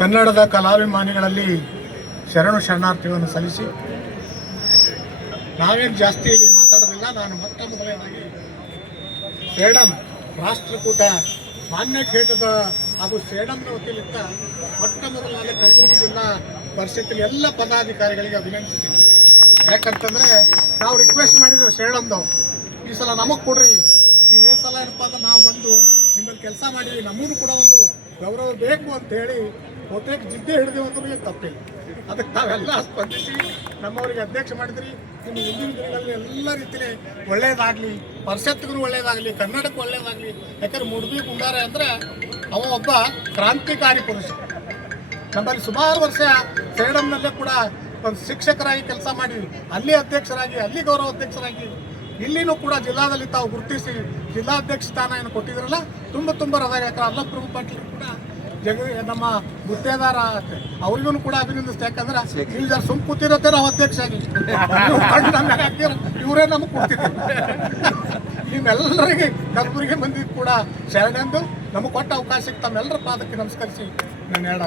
ಕನ್ನಡದ ಕಲಾಭಿಮಾನಿಗಳಲ್ಲಿ ಶರಣು ಶರಣಾರ್ಥಿಗಳನ್ನು ಸಲ್ಲಿಸಿ ನಾವೇನು ಜಾಸ್ತಿ ಮಾತಾಡೋದಿಲ್ಲ. ನಾನು ಮೊಟ್ಟ ಮೊದಲನೇದಾಗಿ ಸೇಡಂ ರಾಷ್ಟ್ರಕೂಟ ಮಾನ್ಯ ಖೇಟದ ಹಾಗೂ ಸೇಡಂನ ವತಿಯಿಂದ ಮೊಟ್ಟ ಮೊದಲನೇ ಕಲಬುರಗಿ ಜಿಲ್ಲಾ ಪರಿಷತ್ತಿನ ಎಲ್ಲ ಪದಾಧಿಕಾರಿಗಳಿಗೆ ಅಭಿನಂದಿಸ್ತೀನಿ. ಯಾಕಂತಂದರೆ ನಾವು ರಿಕ್ವೆಸ್ಟ್ ಮಾಡಿದ್ದೇವೆ ಸೇಡಂದವು, ಈ ಸಲ ನಮಗೆ ಕೊಡ್ರಿ, ನೀವು ಈ ಸಲ ಏನಪ್ಪ ಅಂದ್ರೆ ನಾವು ಬಂದು ನಿಮ್ಮಲ್ಲಿ ಕೆಲಸ ಮಾಡಿವಿ, ನಮಗೂ ಕೂಡ ಒಂದು ಗೌರವ ಬೇಕು ಅಂತೇಳಿ ಬಹುತೇಕ ಜಿದ್ದೆ ಹಿಡಿದು ಅಂದ್ರೆ ತಪ್ಪಿಲ್ಲ. ಅದಕ್ಕೆ ನಾವೆಲ್ಲ ಸ್ಪಂದಿಸಿ ನಮ್ಮವರಿಗೆ ಅಧ್ಯಕ್ಷ ಮಾಡಿದ್ರಿ. ಇನ್ನು ಮುಂದಿನ ದಿನಗಳಲ್ಲಿ ಎಲ್ಲ ರೀತಿಯಲ್ಲಿ ಒಳ್ಳೆಯದಾಗಲಿ, ಪರಿಷತ್ತಿಗೂ ಒಳ್ಳೆಯದಾಗಲಿ, ಕನ್ನಡಕ್ಕೂ ಒಳ್ಳೆಯದಾಗಲಿ. ಯಾಕಂದ್ರೆ ಮುಡ್ಬಿ ಗುಂಡಾರೆ ಅಂದರೆ ಅವ ಒಬ್ಬ ಕ್ರಾಂತಿಕಾರಿ ಪುರುಷ. ನಮ್ಮಲ್ಲಿ ಸುಮಾರು ವರ್ಷ ಸೇಡಂನಲ್ಲೇ ಕೂಡ ಒಂದು ಶಿಕ್ಷಕರಾಗಿ ಕೆಲಸ ಮಾಡಿ ಅಲ್ಲಿ ಅಧ್ಯಕ್ಷರಾಗಿ, ಅಲ್ಲಿ ಗೌರವ ಅಧ್ಯಕ್ಷರಾಗಿ, ಇಲ್ಲಿನೂ ಕೂಡ ಜಿಲ್ಲಾದಲ್ಲಿ ತಾವು ಗುರುತಿಸಿ ಜಿಲ್ಲಾಧ್ಯಕ್ಷ ಸ್ಥಾನ ಏನು ಕೊಟ್ಟಿದ್ರಲ್ಲ, ತುಂಬ ಹೃದಯ. ಯಾಕಂದ್ರೆ ಅಲ್ಲಪ್ರಭು ಪಾಟೀಲ್ ಕೂಡ ನಮ್ಮ ಗುತ್ತೇದಾರ ಅವ್ರಿಗೂ ಕೂಡ ಅಭಿನಂದಿಸ್ತೆ. ಯಾಕಂದ್ರೆ ನೀವು ಜರ ಸುಮ್ ಕೂತಿರತ್ತೆ ನಾವು ಅಧ್ಯಕ್ಷ ಆಗಿ ಇವರೇ ನಮಗೆ ಕೊಡ್ತಿದ್ದಾರೆ. ನಿಮ್ಮೆಲ್ಲರಿಗೆ ಕಲಬುರಗಿ ಮಂದಿ ಕೂಡ ಶರಣೆಂದು ನಮಗೆ ಕೊಟ್ಟ ಅವಕಾಶಕ್ಕೆ ತಮ್ಮೆಲ್ಲರ ಪಾದಕ್ಕೆ ನಮಸ್ಕರಿಸಿ ನಾನು ಹೇಳ